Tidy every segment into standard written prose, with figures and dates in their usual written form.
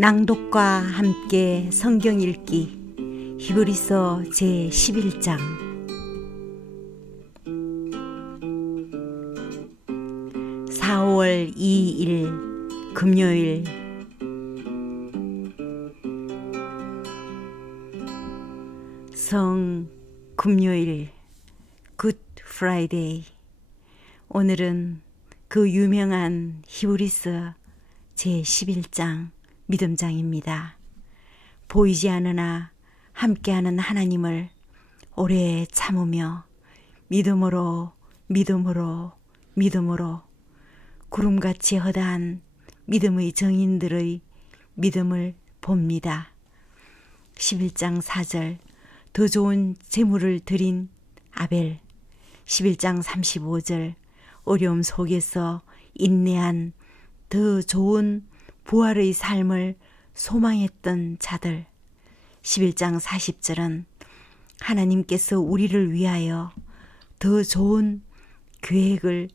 낭독과 함께 성경 읽기 히브리서 제11장. 4월 2일 금요일. 성 금요일 굿 프라이데이. 오늘은 그 유명한 히브리서 제11장 믿음장입니다. 보이지 않으나 함께하는 하나님을 오래 참으며 믿음으로 구름같이 허다한 믿음의 정인들의 믿음을 봅니다. 11장 4절 더 좋은 제물을 드린 아벨. 11장 35절 어려움 속에서 인내한 더 좋은 부활의 삶을 소망했던 자들. 11장 40절은 하나님께서 우리를 위하여 더 좋은 계획을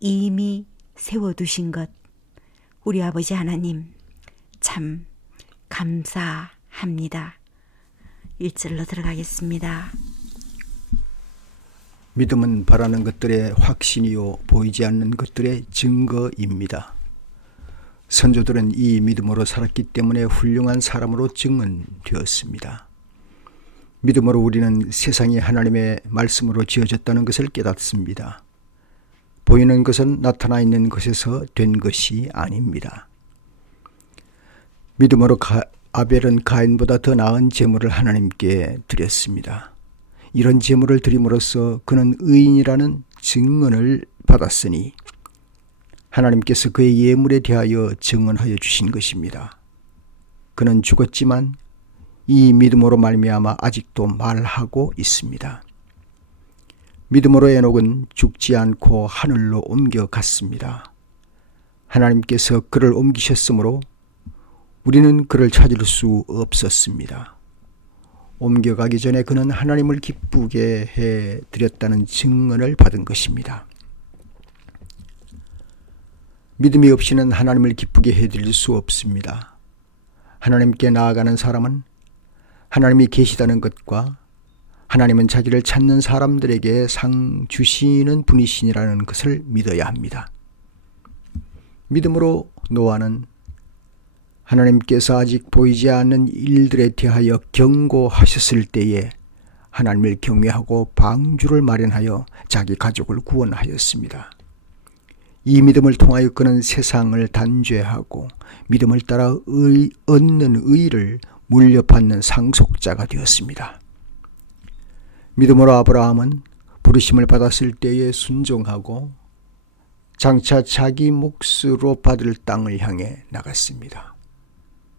이미 세워두신 것, 우리 아버지 하나님 참 감사합니다. 1절로 들어가겠습니다. 믿음은 바라는 것들의 확신이요 보이지 않는 것들의 증거입니다. 선조들은 이 믿음으로 살았기 때문에 훌륭한 사람으로 증언되었습니다. 믿음으로 우리는 세상이 하나님의 말씀으로 지어졌다는 것을 깨닫습니다. 보이는 것은 나타나 있는 것에서 된 것이 아닙니다. 믿음으로 아벨은 가인보다 더 나은 제물을 하나님께 드렸습니다. 이런 제물을 드림으로써 그는 의인이라는 증언을 받았으니 하나님께서 그의 예물에 대하여 증언하여 주신 것입니다. 그는 죽었지만 이 믿음으로 말미암아 아직도 말하고 있습니다. 믿음으로 에녹은 죽지 않고 하늘로 옮겨갔습니다. 하나님께서 그를 옮기셨으므로 우리는 그를 찾을 수 없었습니다. 옮겨가기 전에 그는 하나님을 기쁘게 해드렸다는 증언을 받은 것입니다. 믿음이 없이는 하나님을 기쁘게 해드릴 수 없습니다. 하나님께 나아가는 사람은 하나님이 계시다는 것과 하나님은 자기를 찾는 사람들에게 상 주시는 분이시라는 것을 믿어야 합니다. 믿음으로 노아는 하나님께서 아직 보이지 않는 일들에 대하여 경고하셨을 때에 하나님을 경외하고 방주를 마련하여 자기 가족을 구원하였습니다. 이 믿음을 통하여 그는 세상을 단죄하고 믿음을 따라 얻는 의를 물려받는 상속자가 되었습니다. 믿음으로 아브라함은 부르심을 받았을 때에 순종하고 장차 자기 몫으로 받을 땅을 향해 나갔습니다.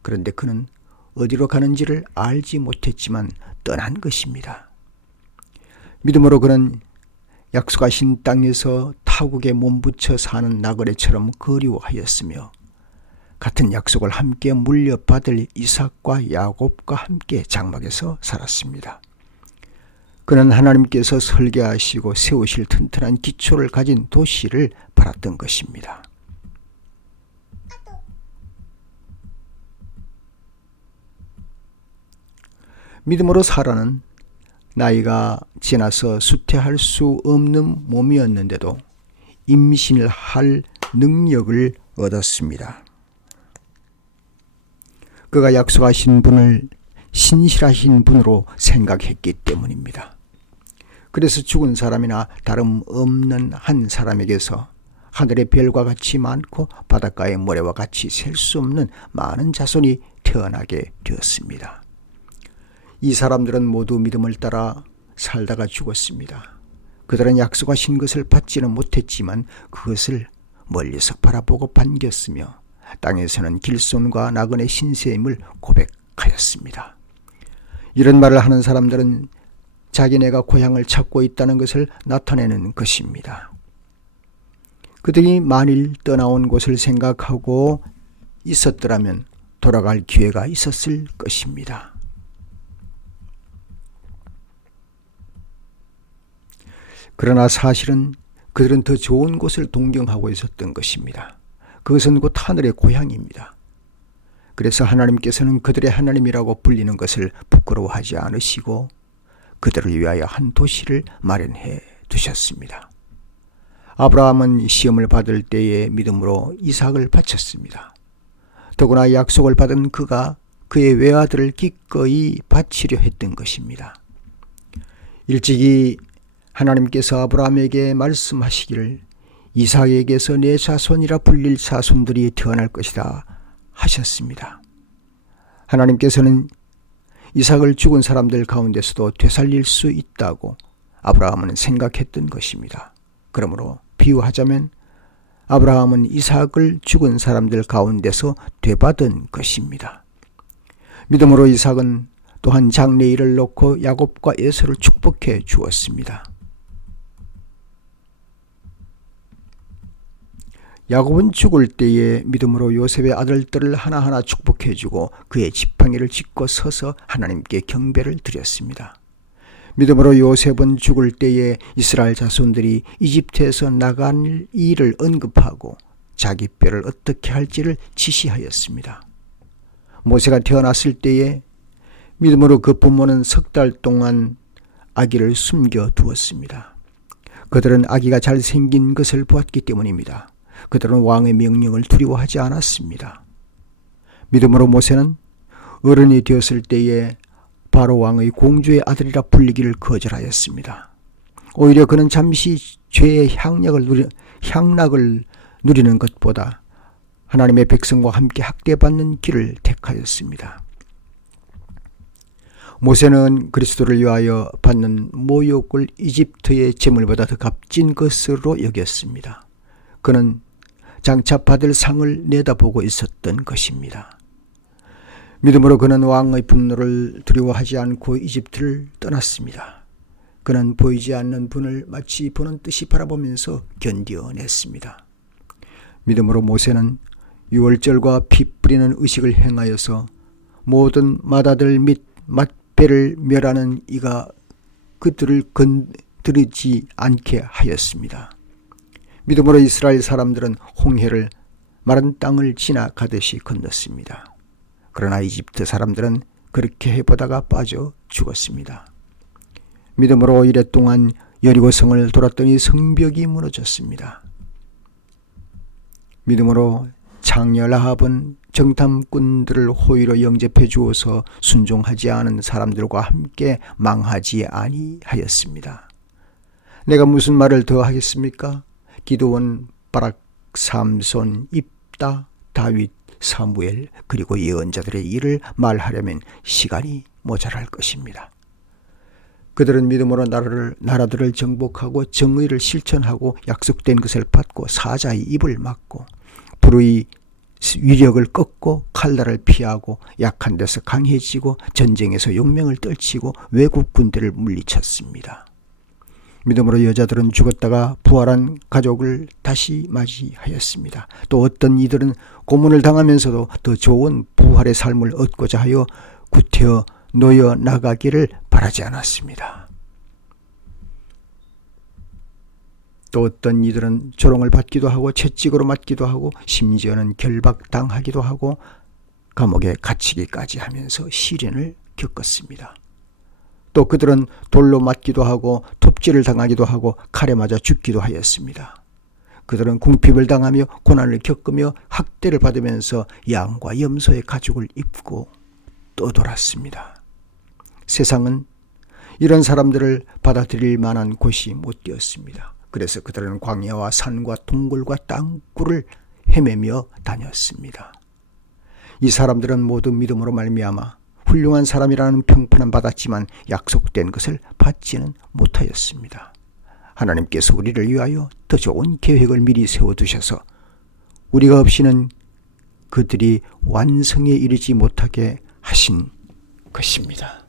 그런데 그는 어디로 가는지를 알지 못했지만 떠난 것입니다. 믿음으로 그는 약속하신 땅에서 타국에 몸붙여 사는 나그네처럼 그리워하였으며 같은 약속을 함께 물려받을 이삭과 야곱과 함께 장막에서 살았습니다. 그는 하나님께서 설계하시고 세우실 튼튼한 기초를 가진 도시를 바랐던 것입니다. 믿음으로 사라는 나이가 지나서 수태할 수 없는 몸이었는데도 임신을 할 능력을 얻었습니다. 그가 약속하신 분을 신실하신 분으로 생각했기 때문입니다. 그래서 죽은 사람이나 다름없는 한 사람에게서 하늘의 별과 같이 많고 바닷가의 모래와 같이 셀 수 없는 많은 자손이 태어나게 되었습니다. 이 사람들은 모두 믿음을 따라 살다가 죽었습니다. 그들은 약속하신 것을 받지는 못했지만 그것을 멀리서 바라보고 반겼으며 땅에서는 길손과 나그네 신세임을 고백하였습니다. 이런 말을 하는 사람들은 자기네가 고향을 찾고 있다는 것을 나타내는 것입니다. 그들이 만일 떠나온 곳을 생각하고 있었더라면 돌아갈 기회가 있었을 것입니다. 그러나 사실은 그들은 더 좋은 곳을 동경하고 있었던 것입니다. 그것은 곧 하늘의 고향입니다. 그래서 하나님께서는 그들의 하나님이라고 불리는 것을 부끄러워하지 않으시고 그들을 위하여 한 도시를 마련해 두셨습니다. 아브라함은 시험을 받을 때에 믿음으로 이삭을 바쳤습니다. 더구나 약속을 받은 그가 그의 외아들을 기꺼이 바치려 했던 것입니다. 일찍이 하나님께서 아브라함에게 말씀하시기를 이삭에게서 내 자손이라 불릴 자손들이 태어날 것이다 하셨습니다. 하나님께서는 이삭을 죽은 사람들 가운데서도 되살릴 수 있다고 아브라함은 생각했던 것입니다. 그러므로 비유하자면 아브라함은 이삭을 죽은 사람들 가운데서 되받은 것입니다. 믿음으로 이삭은 또한 장래일을 놓고 야곱과 에서를 축복해 주었습니다. 야곱은 죽을 때에 믿음으로 요셉의 아들들을 하나하나 축복해 주고 그의 지팡이를 짚고 서서 하나님께 경배를 드렸습니다. 믿음으로 요셉은 죽을 때에 이스라엘 자손들이 이집트에서 나간 일을 언급하고 자기 뼈를 어떻게 할지를 지시하였습니다. 모세가 태어났을 때에 믿음으로 그 부모는 3달 동안 아기를 숨겨 두었습니다. 그들은 아기가 잘생긴 것을 보았기 때문입니다. 그들은 왕의 명령을 두려워하지 않았습니다. 믿음으로 모세는 어른이 되었을 때에 바로 왕의 공주의 아들이라 불리기를 거절하였습니다. 오히려 그는 잠시 죄의 향락을 누리는 것보다 하나님의 백성과 함께 학대받는 길을 택하였습니다. 모세는 그리스도를 위하여 받는 모욕을 이집트의 재물보다 더 값진 것으로 여겼습니다. 그는 장차 받을 상을 내다보고 있었던 것입니다. 믿음으로 그는 왕의 분노를 두려워하지 않고 이집트를 떠났습니다. 그는 보이지 않는 분을 마치 보는 듯이 바라보면서 견뎌냈습니다. 믿음으로 모세는 유월절과 피 뿌리는 의식을 행하여서 모든 맏아들 및 맏배를 멸하는 이가 그들을 건드리지 않게 하였습니다. 믿음으로 이스라엘 사람들은 홍해를 마른 땅을 지나가듯이 건넜습니다. 그러나 이집트 사람들은 그렇게 해보다가 빠져 죽었습니다. 믿음으로 오랫동안 여리고성을 돌았더니 성벽이 무너졌습니다. 믿음으로 장녀 라합은 정탐꾼들을 호의로 영접해 주어서 순종하지 않은 사람들과 함께 망하지 아니하였습니다. 내가 무슨 말을 더 하겠습니까? 기드온, 바락, 삼손, 입다, 다윗, 사무엘 그리고 예언자들의 일을 말하려면 시간이 모자랄 것입니다. 그들은 믿음으로 나라들을 정복하고 정의를 실천하고 약속된 것을 받고 사자의 입을 막고 불의 위력을 꺾고 칼날을 피하고 약한 데서 강해지고 전쟁에서 용명을 떨치고 외국 군대를 물리쳤습니다. 믿음으로 여자들은 죽었다가 부활한 가족을 다시 맞이하였습니다. 또 어떤 이들은 고문을 당하면서도 더 좋은 부활의 삶을 얻고자 하여 구태여 놓여 나가기를 바라지 않았습니다. 또 어떤 이들은 조롱을 받기도 하고 채찍으로 맞기도 하고 심지어는 결박당하기도 하고 감옥에 갇히기까지 하면서 시련을 겪었습니다. 또 그들은 돌로 맞기도 하고 톱질을 당하기도 하고 칼에 맞아 죽기도 하였습니다. 그들은 궁핍을 당하며 고난을 겪으며 학대를 받으면서 양과 염소의 가죽을 입고 떠돌았습니다. 세상은 이런 사람들을 받아들일 만한 곳이 못 되었습니다. 그래서 그들은 광야와 산과 동굴과 땅굴을 헤매며 다녔습니다. 이 사람들은 모두 믿음으로 말미암아 훌륭한 사람이라는 평판은 받았지만 약속된 것을 받지는 못하였습니다. 하나님께서 우리를 위하여 더 좋은 계획을 미리 세워두셔서 우리가 없이는 그들이 완성에 이르지 못하게 하신 것입니다.